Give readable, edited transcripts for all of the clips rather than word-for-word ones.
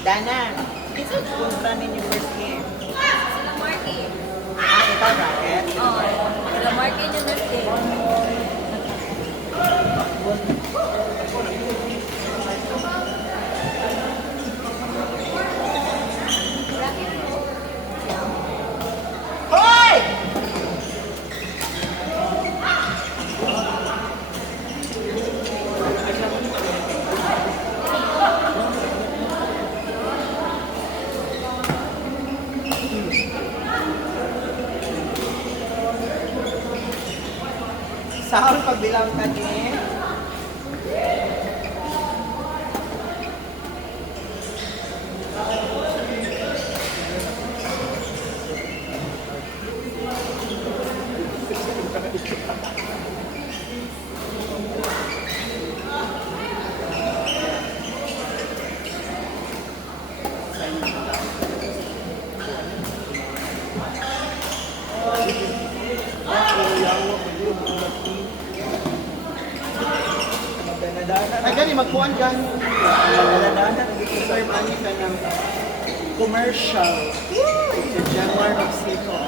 Dana, isa punta ninyo first game. Sila Marky. Ito, bracket. Oo. Sila Marky yung first game. Hoy! Saan pagbilang ka din? Ay, gani, magkuhan ka. Daladana, nag-serve ani ka ng commercial. Si January of Sito.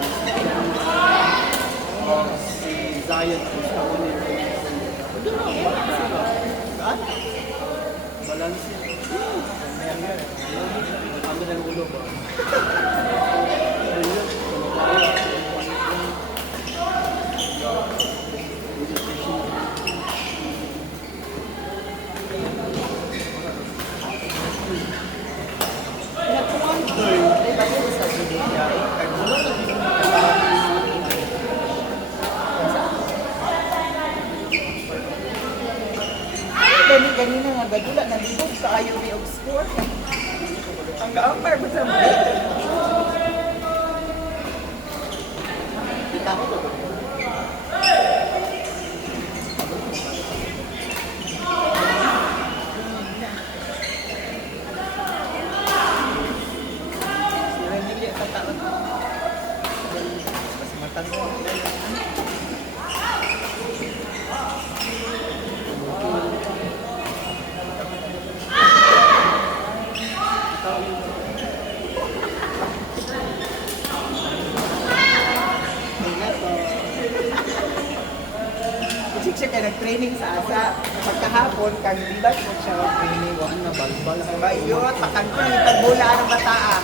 Si Zion. Balance. Kami ng ulo ba? Ganina nga gadula nalibog sa ayaw ni og score. Ang gaamar ba sa mga? Kita ko. Siya kaya nag-training sa asa. Pagkahapon, kang bibat mo siya training. Wala na balbal. Bayot, makanto yung tagbula ng bataan.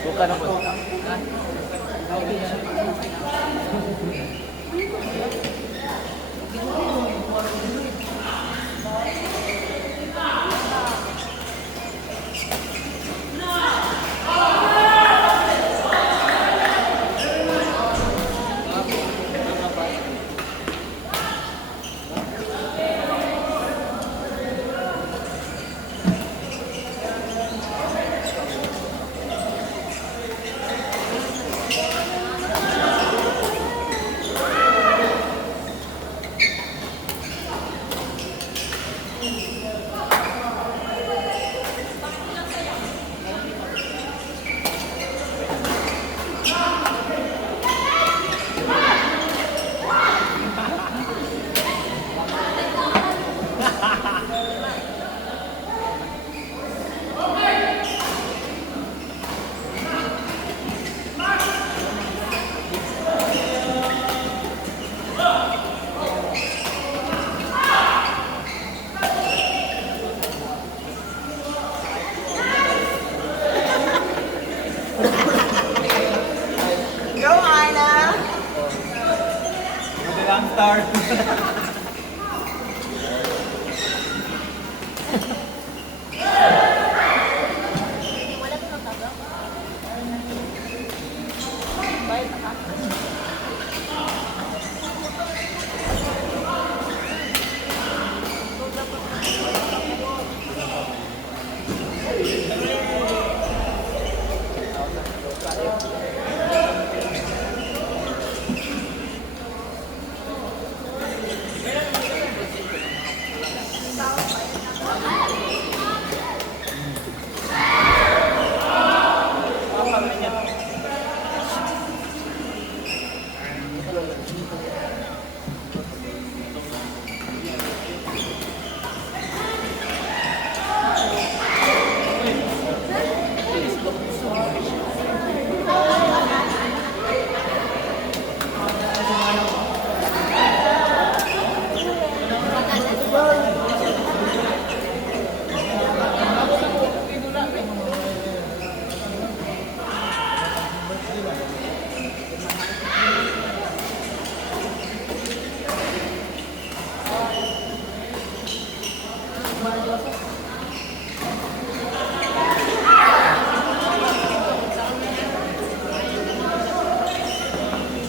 Buka na po. Go, Ana! Madalang star.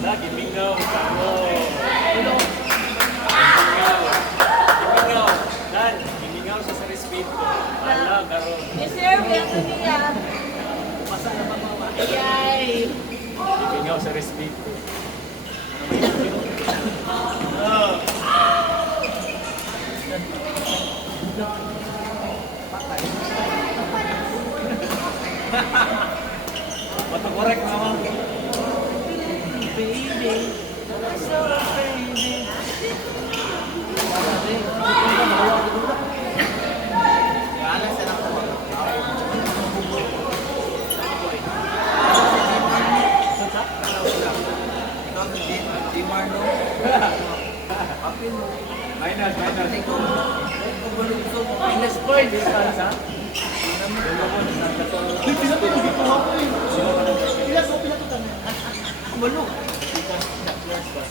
Lagi mingaw, kamu. Mingaw. Dan, mingaw sa respeto. Ala, garo. Yes, sir. We have to be Masa na ba mama? Yay! Mingaw sa respeto. Bato korek mama. Baby, so baby. Minus. Minus point.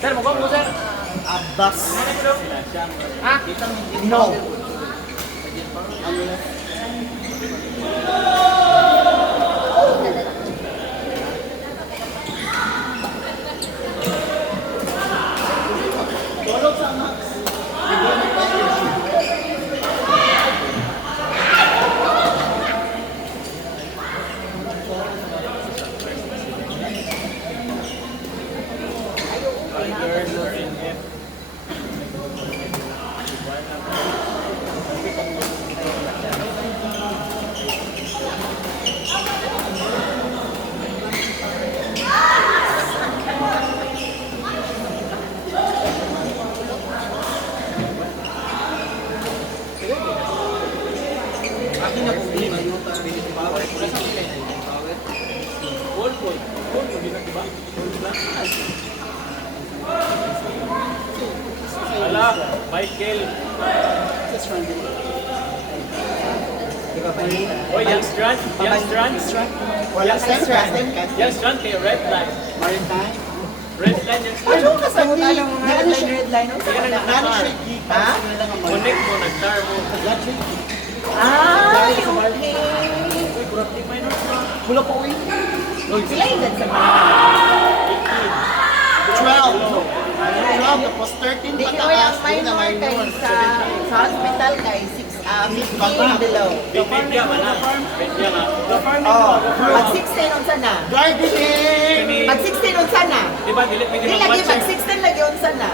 Sir, mukha mo sir. Abbas. Ha? No. Tulog sa Max. Akin na po, hindi na yung ability power. Wala sa nila na yung power. Wall ball. Wall ball, di ba? Diba? Ala, Michael. Di ba ba yun? Oh, young strand. Young strand. Wala sa strand. Young strand kay red line. Maritime. Red line, young strand. Ano ka sa mga red line? Sige na nag-tar. Ha? Connect mo, nag-tar mo. Ah, okay. Uy, broadly minor na. Kulo po, uy. Sila yung sa mga. 12 tapos 13 Hindi ko pataas, yung minor kay sa hospital kay 15 below. Bibigyan ka na. Bibigyan ka. Oh, pag 16 unsa na? gardening! Pag 16 unsa na? Di ba, dili Dili lagi pag 16 lagi unsa na?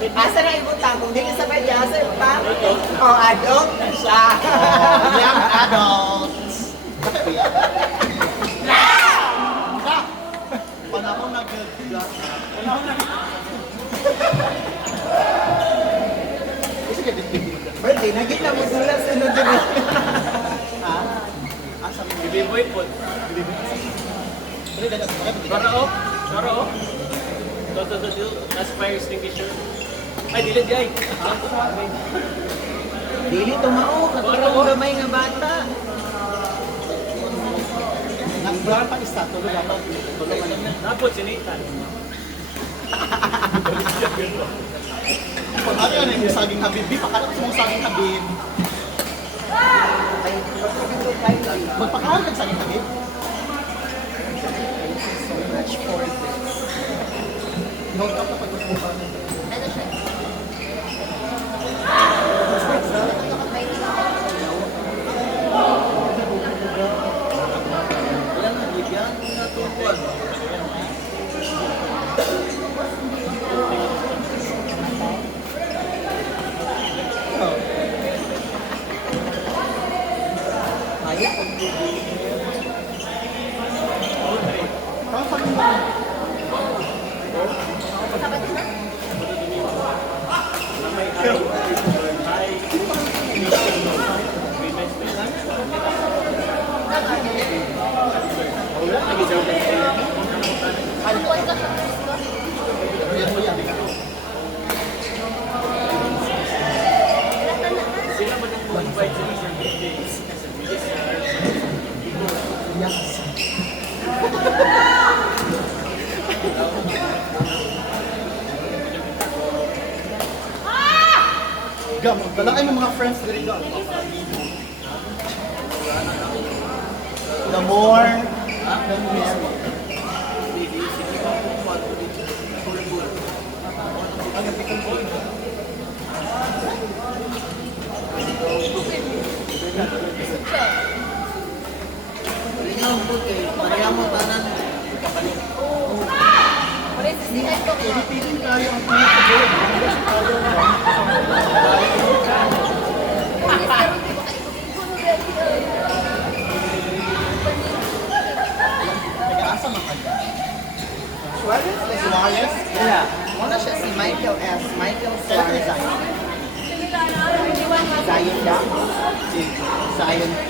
Asa na ibutang kung dili sa kanya asa pa? Oh, adult siya. Young adults! Panahon na gagla. Sige, bibigyan. Birthday, nagit na mo sila sunod din. Asa mo? Bibiboy po. Para o. Para o. Ito. Last fire extinguisher. Ay, dili di ay. Dili tumao, katulong gamay nga bata. Nag-brown pa isa, tuloy ako. Napot, sinitan. Kung ano yan yung saging habib, pakala ko sa saging habib. Ay, Magpakalan ka saging habib? so much for this. Note up na pag-usupan. Sila ba nang invite sa isang days? Gam, dala kayo ng mga friends diri ga. The more, the merrier. Piliin tayo ang nag-aasa man kanya. Suarez? Suarez? Yeah. Muna siya si Michael S. Michael Suarez. Zion Dang. Si Zion ka.